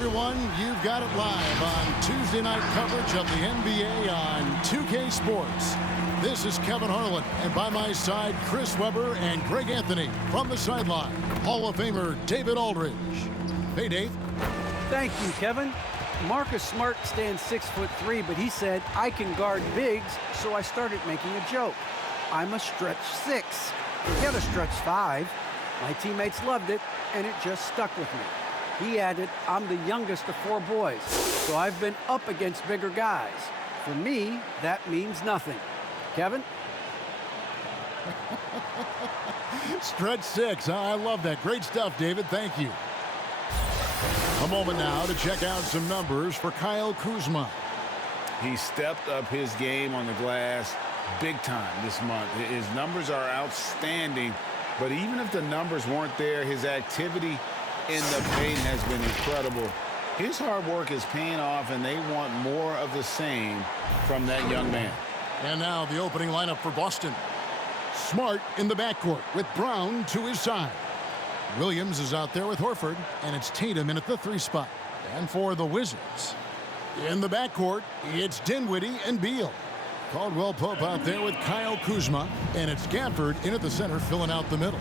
everyone. You've got it live on Tuesday night coverage of the NBA on 2K Sports. This is Kevin Harlan, and by my side, Chris Webber and Greg Anthony from the sideline. Hall of Famer David Aldridge. Hey, Dave. Thank you, Kevin. Marcus Smart stands 6'3", but he said, I can guard bigs, so I started making a joke. I'm a stretch 6. Forget a stretch 5. My teammates loved it, and it just stuck with me. He added, I'm the youngest of 4 boys, so I've been up against bigger guys. For me, that means nothing. Kevin? Stretch 6. I love that. Great stuff, David. Thank you. A moment now to check out some numbers for Kyle Kuzma. He stepped up his game on the glass big time this month. His numbers are outstanding, but even if the numbers weren't there, his activity in the paint has been incredible. His hard work is paying off, and they want more of the same from that young man. And now the opening lineup for Boston. Smart in the backcourt with Brown to his side. Williams is out there with Horford, and it's Tatum in at the 3 spot. And for the Wizards, in the backcourt, it's Dinwiddie and Beal. Caldwell Pope out there with Kyle Kuzma, and it's Gafford in at the center filling out the middle.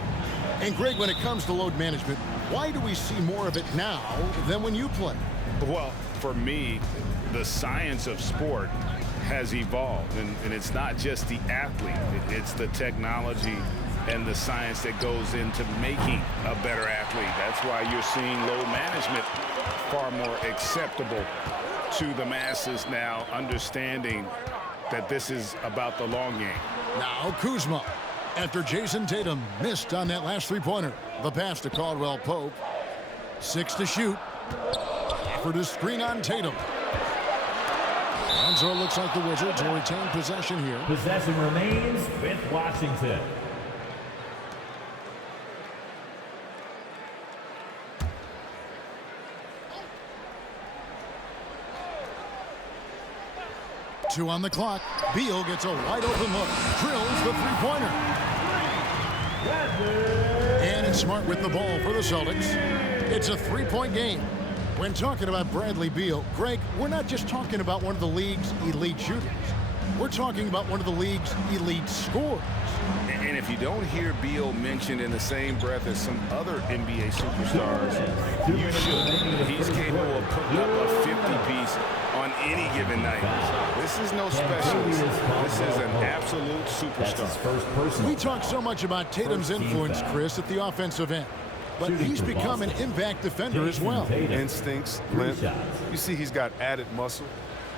And Greg, when it comes to load management, why do we see more of it now than when you play? Well, for me, the science of sport has evolved, and it's not just the athlete. It's the technology and the science that goes into making a better athlete. That's why you're seeing load management far more acceptable to the masses now, understanding that this is about the long game. Now Kuzma, after Jason Tatum missed on that last 3-pointer. The pass to Caldwell Pope. 6 to shoot. For the screen on Tatum. And so it looks like the Wizards will retain possession here. Possession remains with Washington. Two on the clock. Beal gets a wide open look. Drills the 3-pointer. And it's Smart with the ball for the Celtics. It's a 3-point game. When talking about Bradley Beal, Greg, we're not just talking about one of the league's elite shooters. We're talking about one of the league's elite scorers. And if you don't hear Beal mentioned in the same breath as some other NBA superstars, you should. He's capable of putting up a 50-piece on any given night. This is no specialist. This is an absolute superstar. We talk so much about Tatum's influence, Chris, at the offensive end. But he's become an impact defender as well. Instincts, length. You see he's got added muscle.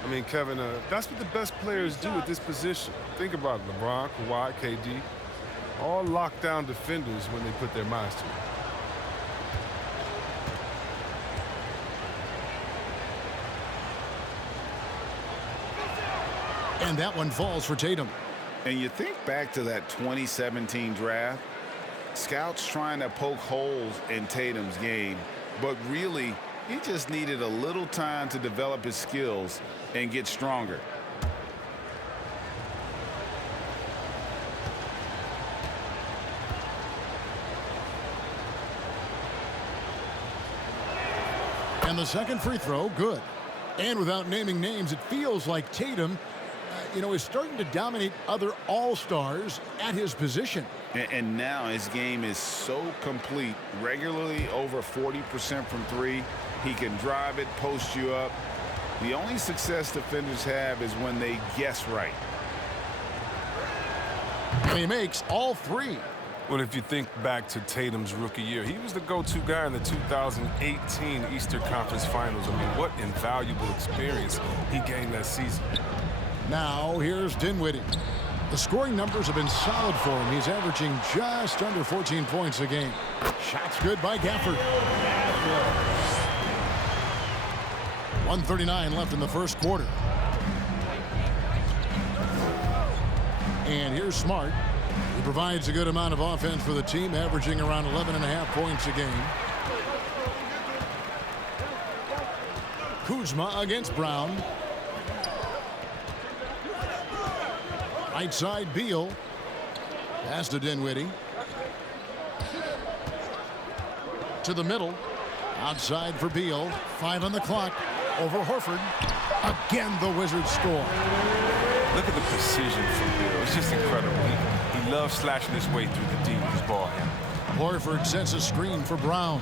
I mean, Kevin, that's what the best players do at this position. Think about it. LeBron, Kawhi, KD, all lockdown defenders when they put their minds to it. And that one falls for Tatum. And you think back to that 2017 draft, scouts trying to poke holes in Tatum's game, but really, he just needed a little time to develop his skills and get stronger. And the second free throw, good. And without naming names, it feels like Tatum, is starting to dominate other all-stars at his position. And now his game is so complete, regularly over 40% from 3. He can drive it, post you up. The only success defenders have is when they guess right. And he makes all 3. Well, if you think back to Tatum's rookie year, he was the go-to guy in the 2018 Eastern Conference Finals. I mean, what invaluable experience he gained that season. Now, here's Dinwiddie. The scoring numbers have been solid for him. He's averaging just under 14 points a game. Shots good by Gafford. 1:39 left in the first quarter. And here's Smart. He provides a good amount of offense for the team, averaging around 11.5 points a game. Kuzma against Brown. Right side, Beal. Pass to Dinwiddie. To the middle. Outside for Beal. 5 on the clock. Over Horford. Again, the Wizards score. Look at the precision from Beal. It's just incredible. He loves slashing his way through the D with his ball handle. Horford sets a screen for Brown.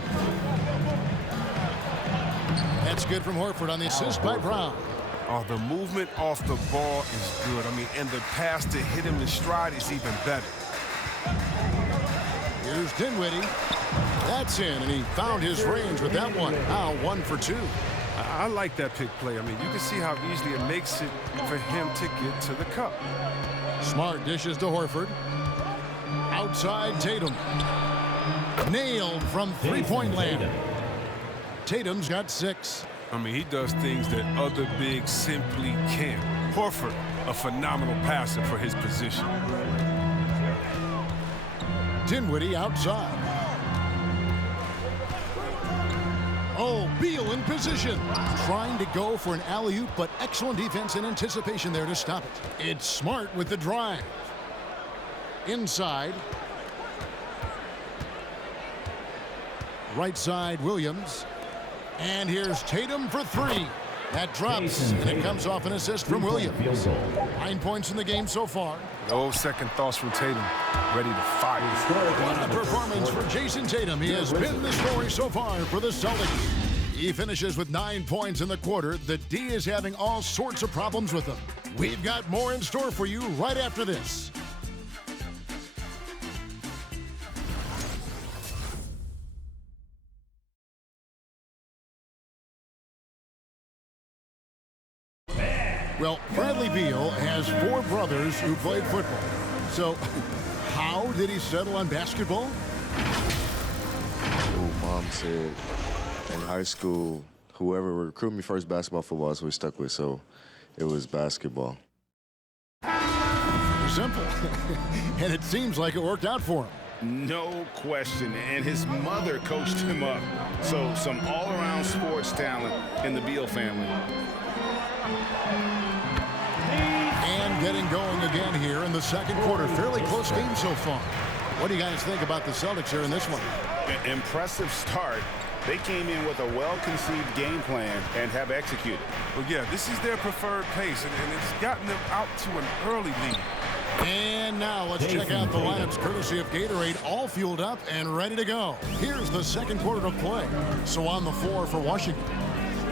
That's good from Horford on the assist by Brown. Oh, the movement off the ball is good. I mean, and the pass to hit him in stride is even better. Here's Dinwiddie. That's in, and he found his range with that one. Now 1 for 2. I like that pick play. I mean, you can see how easily it makes it for him to get to the cup. Smart dishes to Horford. Outside Tatum. Nailed from three-point land. Tatum's got 6. I mean, he does things that other bigs simply can't. Horford, a phenomenal passer for his position. Dinwiddie outside. Oh, Beal in position. Trying to go for an alley-oop, but excellent defense and anticipation there to stop it. It's Smart with the drive. Inside. Right side, Williams. And here's Tatum for 3. That drops, and it comes off an assist from Williams. 9 points in the game so far. No second thoughts from Tatum. Ready to fire. What a performance for Jason Tatum. He has been the story so far for the Celtics. He finishes with 9 points in the quarter. The D is having all sorts of problems with him. We've got more in store for you right after this. Well, Bradley Beal has 4 brothers who played football. So, how did he settle on basketball? Mom said in high school, whoever recruited me first, basketball, football is what we stuck with. So, it was basketball. Simple. And it seems like it worked out for him. No question. And his mother coached him up. So, some all-around sports talent in the Beal family. And getting going again here in the second quarter. Fairly close game so far. What do you guys think about the Celtics here in this one? Impressive start. They came in with a well-conceived game plan and have executed. Well, yeah, this is their preferred pace, and it's gotten them out to an early lead. And now let's check out the lineups courtesy of Gatorade, all fueled up and ready to go. Here's the second quarter to play. So on the floor for Washington,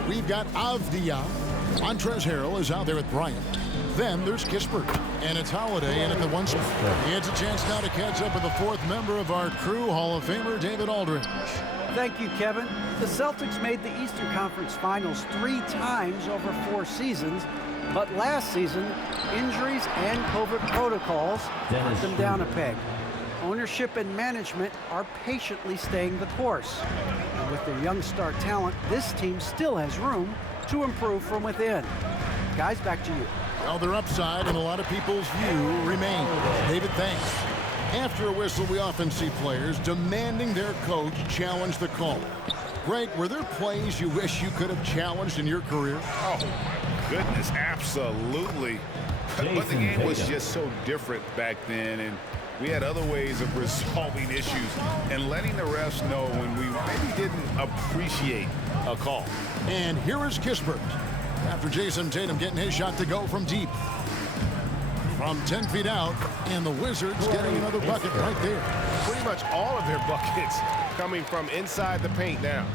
we've got Avdia. Montrezl Harrell is out there with Bryant. Then there's Kispert, and it's Holiday in at the 1 spot. It's a chance now to catch up with the 4th member of our crew, Hall of Famer David Aldridge. Thank you, Kevin. The Celtics made the Eastern Conference Finals 3 times over 4 seasons, but last season, injuries and COVID protocols put them down a peg. Ownership and management are patiently staying the course. And with their young star talent, this team still has room to improve from within. Guys, back to you. Well, their upside in a lot of people's view remains. David, thanks. After a whistle, we often see players demanding their coach challenge the call. Greg, were there plays you wish you could have challenged in your career? Oh, goodness, absolutely. But the game was just so different back then, and we had other ways of resolving issues and letting the refs know when we maybe didn't appreciate a call. And here is Kispert. After Jason Tatum getting his shot to go from deep. From 10 feet out, and the Wizards getting another bucket right there. Pretty much all of their buckets coming from inside the paint now.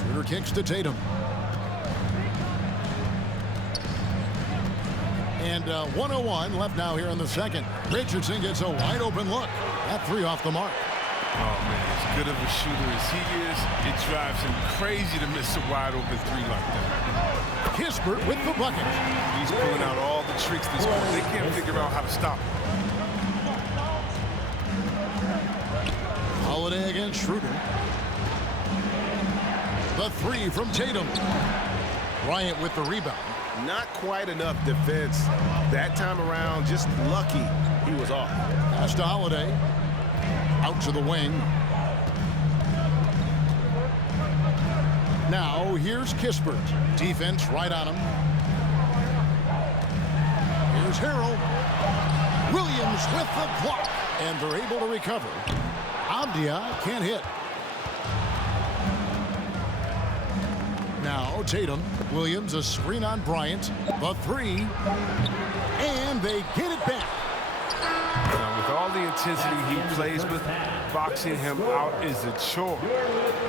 Schroeder kicks to Tatum. And 1:01 left now here in the second. Richardson gets a wide open look. That 3 off the mark. Oh, man, as good of a shooter as he is, it drives him crazy to miss a wide open 3 like that. Kispert with the bucket. He's pulling out all the tricks this quarter. They can't figure out how to stop him. Holiday against Schroeder. The 3 from Tatum. Bryant with the rebound. Not quite enough defense that time around. Just lucky he was off. Pass to Holiday. Out to the wing. Now here's Kispert. Defense right on him. Here's Harrell. Williams with the block. And they're able to recover. Abdia can't hit. Now Tatum. Williams a screen on Bryant. The three. And they get it back. Now, with all the intensity he plays with, boxing him out is a chore.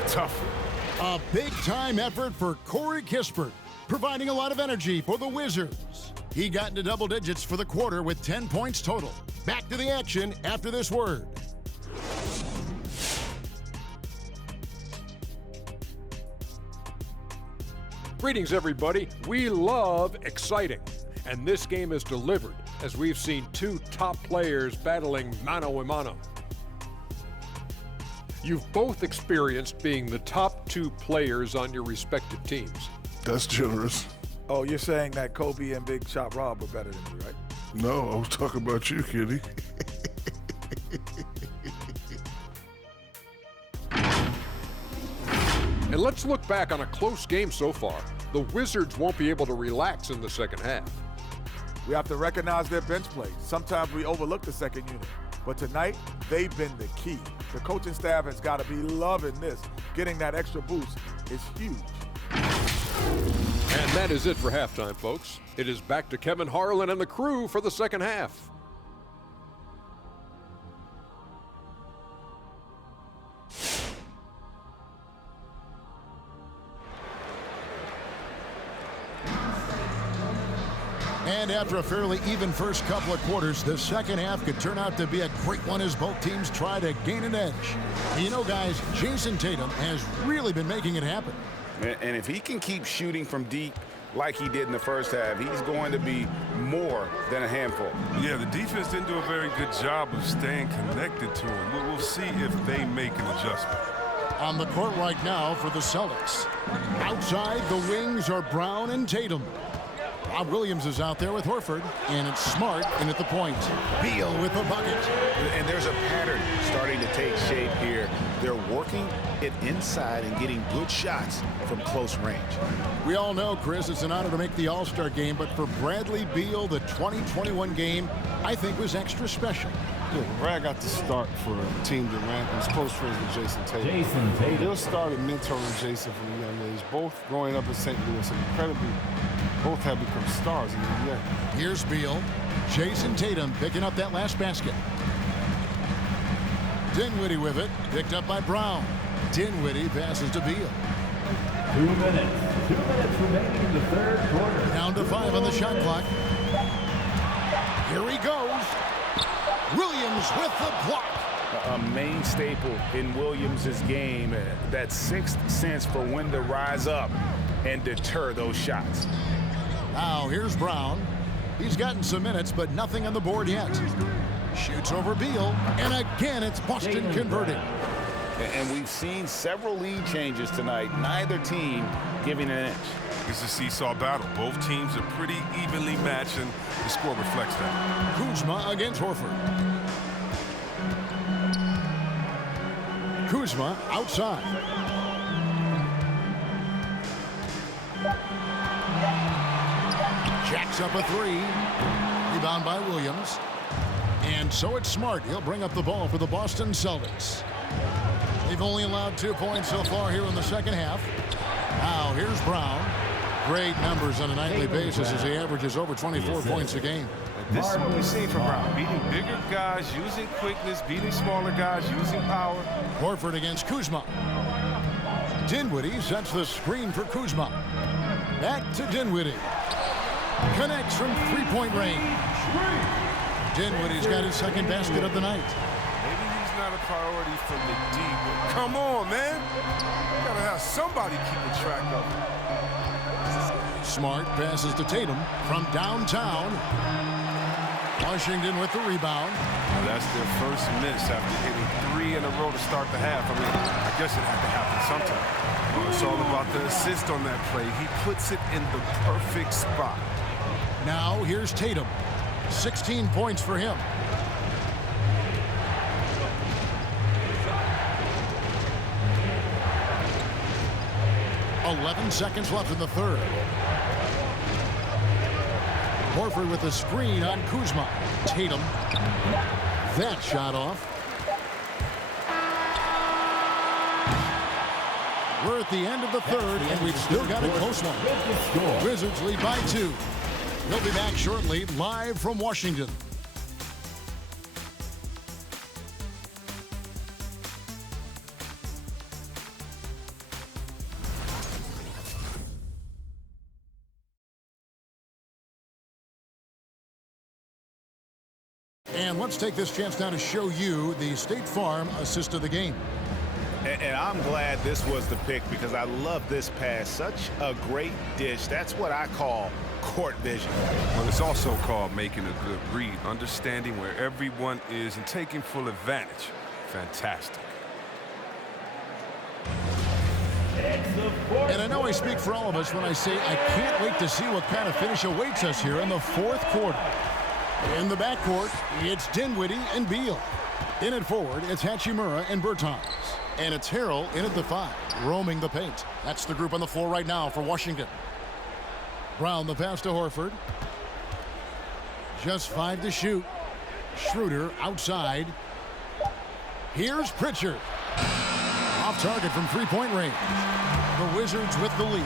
Tough. A big-time effort for Corey Kispert, providing a lot of energy for the Wizards. He got into double digits for the quarter with 10 points total. Back to the action after this word. Greetings, everybody. We love exciting, and this game is delivered as we've seen two top players battling mano a mano. You've both experienced being the top two players on your respective teams. That's generous. Oh, you're saying that Kobe and Big Shot Rob are better than you, right? No, I was talking about you, Kitty. And let's look back on a close game so far. The Wizards won't be able to relax in the second half. We have to recognize their bench play. Sometimes we overlook the second unit. But tonight, they've been the key. The coaching staff has got to be loving this. Getting that extra boost is huge. And that is it for halftime, folks. It is back to Kevin Harlan and the crew for the second half. And after a fairly even first couple of quarters, the second half could turn out to be a great one as both teams try to gain an edge. You know, guys, Jason Tatum has really been making it happen. And if he can keep shooting from deep like he did in the first half, he's going to be more than a handful. Yeah, the defense didn't do a very good job of staying connected to him. We'll see if they make an adjustment. On the court right now for the Celtics. Outside, the wings are Brown and Tatum. Rob Williams is out there with Horford, and it's Smart in at the point. Beal with the bucket. And there's a pattern starting to take shape here. They're working it inside and getting good shots from close range. We all know, Chris, it's an honor to make the All-Star game, but for Bradley Beal, the 2021 game, I think, was extra special. Yeah, Brad got to start for Team Durant and was close friends with Jason Tatum. Bill started mentoring Jason from a young age, both growing up in St. Louis, and incredibly, both have become stars in the NBA. Here's Beal. Jason Tatum picking up that last basket. Dinwiddie with it, picked up by Brown. Dinwiddie passes to Beal. 2 minutes. 2 minutes remaining in the third quarter. Down to 5 on the shot clock. Here he goes. Williams with the block. A main staple in Williams' game, that sixth sense for when to rise up and deter those shots. Now here's Brown. He's gotten some minutes, but nothing on the board yet. Shoots over Beal, and again it's Boston converting. And we've seen several lead changes tonight, neither team giving an inch. It's a seesaw battle. Both teams are pretty evenly matched, and the score reflects that. Kuzma against Horford. Kuzma outside. Jacks up a three. Rebound by Williams. And so it's Smart. He'll bring up the ball for the Boston Celtics. They've only allowed 2 points so far here in the second half. Now here's Brown. Great numbers on a nightly basis as he averages over 24 points a game. This is what we've seen from Brown. Beating bigger guys, using quickness, beating smaller guys, using power. Horford against Kuzma. Dinwiddie sets the screen for Kuzma. Back to Dinwiddie. Connects from three-point range. Dinwiddie's got his second basket of the night. Maybe he's not a priority from the D, but come on, man. You gotta have somebody keeping track of him. Smart passes to Tatum from downtown. Washington with the rebound. Now that's their first miss after hitting 3 in a row to start the half. I mean, I guess it had to happen sometime. Well, it's all about the assist on that play. He puts it in the perfect spot. Now here's Tatum. 16 points for him. .11 seconds left in the third. Horford with the screen on Kuzma. Tatum. That shot off. We're at the end of the third, and we've still got a close one. Wizards lead by 2. We'll be back shortly, live from Washington. And let's take this chance now to show you the State Farm assist of the game. And I'm glad this was the pick because I love this pass. Such a great dish. That's what I call court vision. Well, it's also called making a good read, understanding where everyone is and taking full advantage. Fantastic. And I know I speak for all of us when I say I can't wait to see what kind of finish awaits us here in the fourth quarter. In the backcourt, it's Dinwiddie and Beal. In at forward, it's Hachimura and Bertans. And it's Harrell in at the 5, roaming the paint. That's the group on the floor right now for Washington. Brown the pass to Horford. Just 5 to shoot. Schroeder outside. Here's Pritchard. Off target from three-point range. The Wizards with the lead.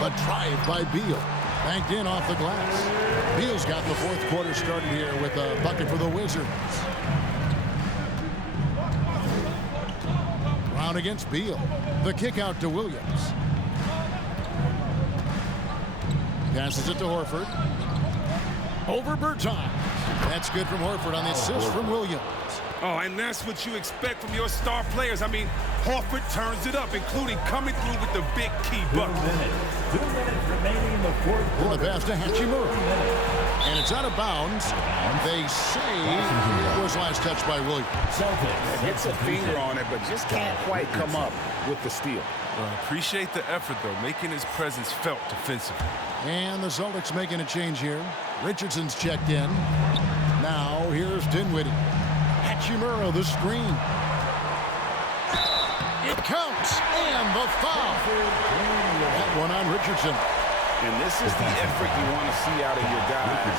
A drive by Beal. Banked in off the glass. Beal's got the fourth quarter started here with a bucket for the Wizards. Brown against Beal. The kick out to Williams. Passes it to Horford. Over Bertans. That's good from Horford on the assist from Williams. Oh, and that's what you expect from your star players. I mean, Horford turns it up, including coming through with the big key bucket. 2 minutes remaining in the fourth quarter. The pass to Hachimura. And it's out of bounds. They say it was last touched by Williams. Celtics. Gets a finger on it, but just can't quite come up with the steal. Appreciate the effort, though, making his presence felt defensively. And the Celtics making a change here. Richardson's checked in. Now here's Dinwiddie. Hachimura the screen. It counts, and the foul. That one on Richardson. And this is the effort you want to see out of your guys,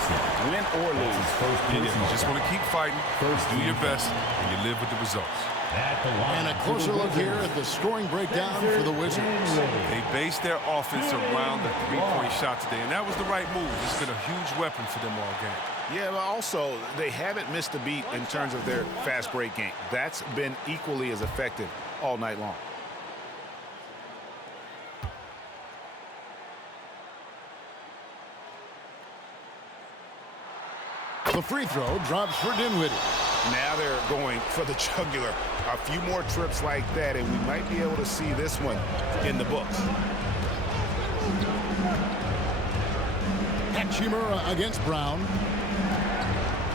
win or lose. You just want to keep fighting, do your best, and you live with the results. And a closer look here at the scoring breakdown for the Wizards. They based their offense around the three-point shot today, and that was the right move. It's been a huge weapon for them all game. Yeah, but also, they haven't missed a beat in terms of their fast break game. That's been equally as effective all night long. The free throw drops for Dinwiddie. Now they're going for the jugular. A few more trips like that, and we might be able to see this one in the books. Hachimura against Brown.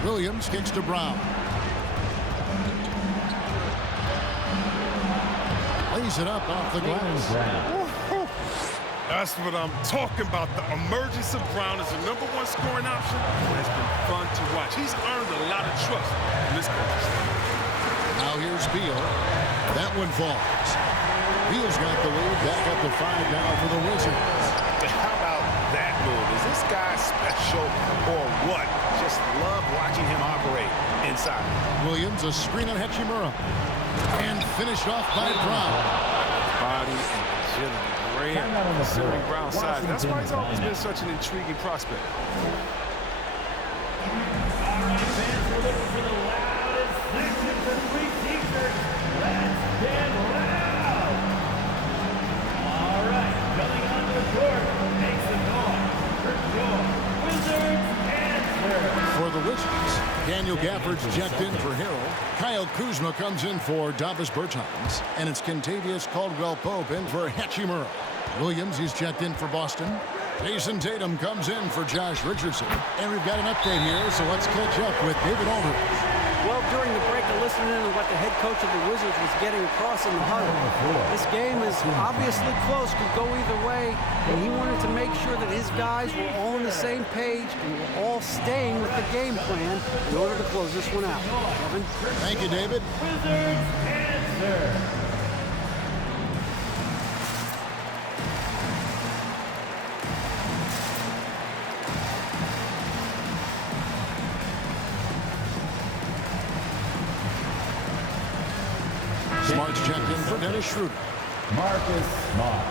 Williams kicks to Brown. Lays it up off the glass. That's what I'm talking about. The emergence of Brown as the #1 scoring option has been fun to watch. He's earned a lot of trust from this coach. Now here's Beal. That one falls. Beal's got the lead back up to 5 now for the Wizards. How about that move? Is this guy special or what? Just love watching him operate inside. Williams, a screen on Hachimura. And finished off by Brown. Body and agility. Considering Brown's size. That's why he's always been such an intriguing prospect. All right, fans, we're looking for the loudest section for free t-shirts. Let's get loud. All right, coming onto the court, makes the noise. For your Wizards answer. For the Wizards, Daniel Gafford's checked in for Harrell. Kyle Kuzma comes in for Davis Bertans. And it's Kentavious Caldwell-Pope in for Hachimura. Williams, he's checked in for Boston. Jason Tatum comes in for Josh Richardson. And we've got an update here, so let's catch up with David Aldridge. Well, during the break, I listened in to what the head coach of the Wizards was getting across in the huddle. This game is obviously close, could go either way, and he wanted to make sure that his guys were all on the same page and were all staying with the game plan in order to close this one out. Kevin? Thank you, David. Wizards answer. Smart's checked in for Dennis Schroeder. Marcus Smart.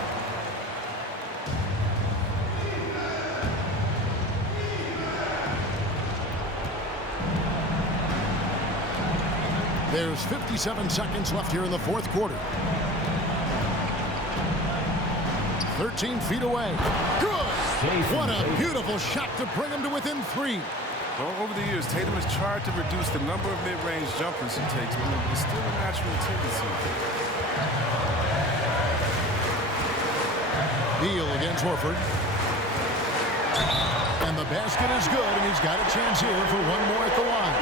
There's 57 seconds left here in the fourth quarter. 13 feet away. Good! What a beautiful shot to bring him to within 3. Well, over the years, Tatum has tried to reduce the number of mid-range jumpers he takes, but it's still a natural tendency. Beal against Horford. And the basket is good, and he's got a chance here for one more at the line.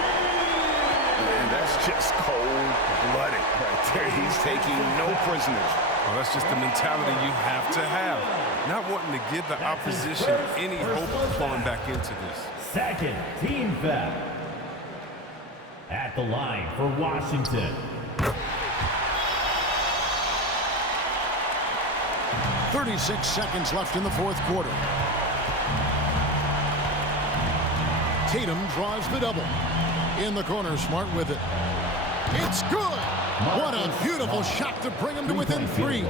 And that's just cold-blooded right there. He's taking no prisoners. Well, that's just the mentality you have to have. Not wanting to give the opposition any hope of falling back into this. Second team foul. At the line for Washington. 36 seconds left in the fourth quarter. Tatum draws the double. In the corner, Smart with it. It's good! What a beautiful shot to bring him to within 3.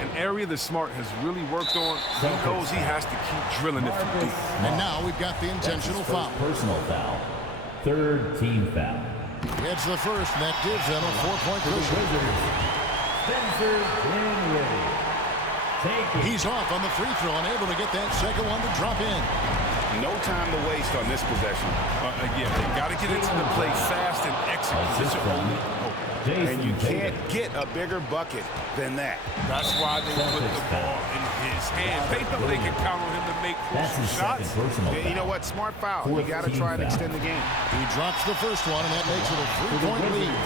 An area that Smart has really worked on. He knows he has to keep drilling it from deep. And now we've got the intentional foul. Personal foul. Third team foul. It's the first, and that gives them a 4-point cushion. Spencer Dinwiddie. He's off on the free throw and able to get that second one to drop in. No time to waste on this possession. Again, they got to get into the play fast and execute. This is only hope. And you can't get a bigger bucket than that. That's why they put the ball in his hand. They know they can count on him to make crucial shots. Yeah, you know what? Smart foul. You got to try and extend the game. He drops the first one, and that makes it a 3-point lead.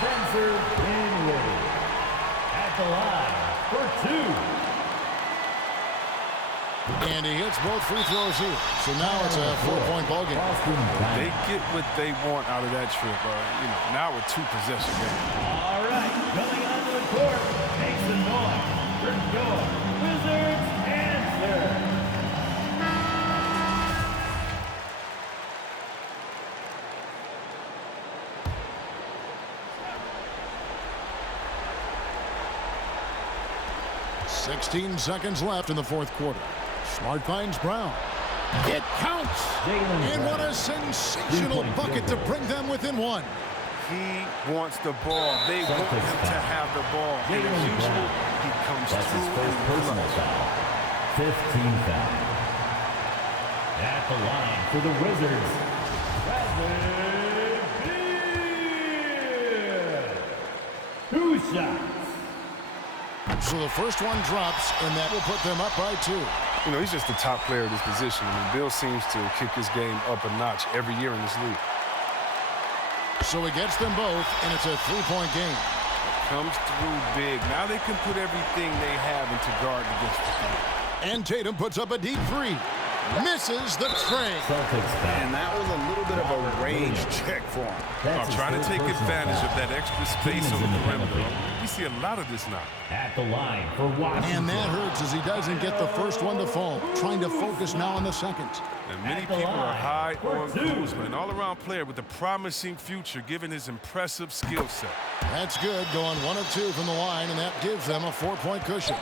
Spencer Dinwiddie at the line for 2. And he hits both free throws here. So now it's a 4-point ball game. They get what they want out of that trip. Now with 2 possession game. All right, coming onto the court, makes the noise for your Wizards answer. "16 seconds left in the fourth quarter. Smart finds Brown. It counts! And what a sensational bucket to bring them within 1. He wants the ball. They want him to have the ball. And as usual, he comes through his personal foul. 15 foul. At the line for the Wizards, Beal. 2 shots. So the first one drops, and that will put them up by 2. He's just the top player of this position. Bill seems to kick his game up a notch every year in this league. So he gets them both, and it's a 3-point game. Comes through big. Now they can put everything they have into guard against the team. And Tatum puts up a deep 3. Misses the tray. And that was a little bit of a range check for him. Trying to take advantage of that extra space on the perimeter. We see a lot of this now. At the line for Washington. And that hurts as he doesn't get the first one to fall. Trying to focus now on the second. And many people are high on Kuzma, an all-around player with a promising future given his impressive skill set. That's good, going 1 of 2 from the line, and that gives them a 4-point cushion.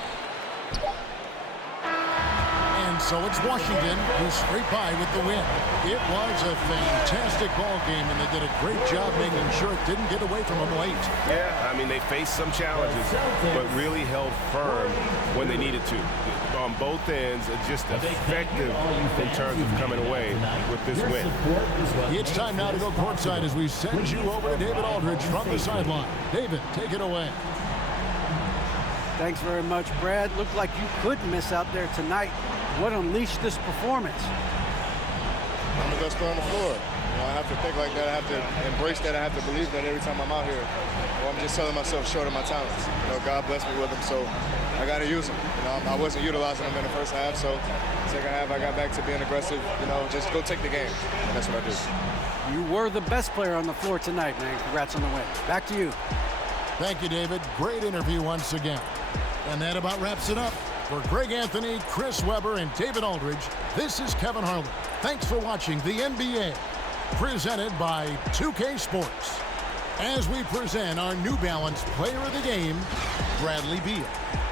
And so it's Washington who scraped by with the win. It was a fantastic ball game, and they did a great job making sure it didn't get away from them late. Yeah, they faced some challenges, but really held firm when they needed to. On both ends, just effective in terms of coming away with this win. It's time now to go courtside as we send you over to David Aldridge from the sideline. David, take it away. Thanks very much, Brad. Looked like you couldn't miss out there tonight. What unleashed this performance? I'm the best player on the floor. I have to think like that. I have to embrace that. I have to believe that every time I'm out here. I'm just selling myself short of my talents. God bless me with them, so I got to use them. I wasn't utilizing them in the first half, so second half I got back to being aggressive. Just go take the game. And that's what I did. You were the best player on the floor tonight, man. Congrats on the win. Back to you. Thank you, David. Great interview once again. And that about wraps it up. For Greg Anthony, Chris Webber, and David Aldridge, this is Kevin Harlan. Thanks for watching the NBA, presented by 2K Sports. As we present our New Balance Player of the Game, Bradley Beal.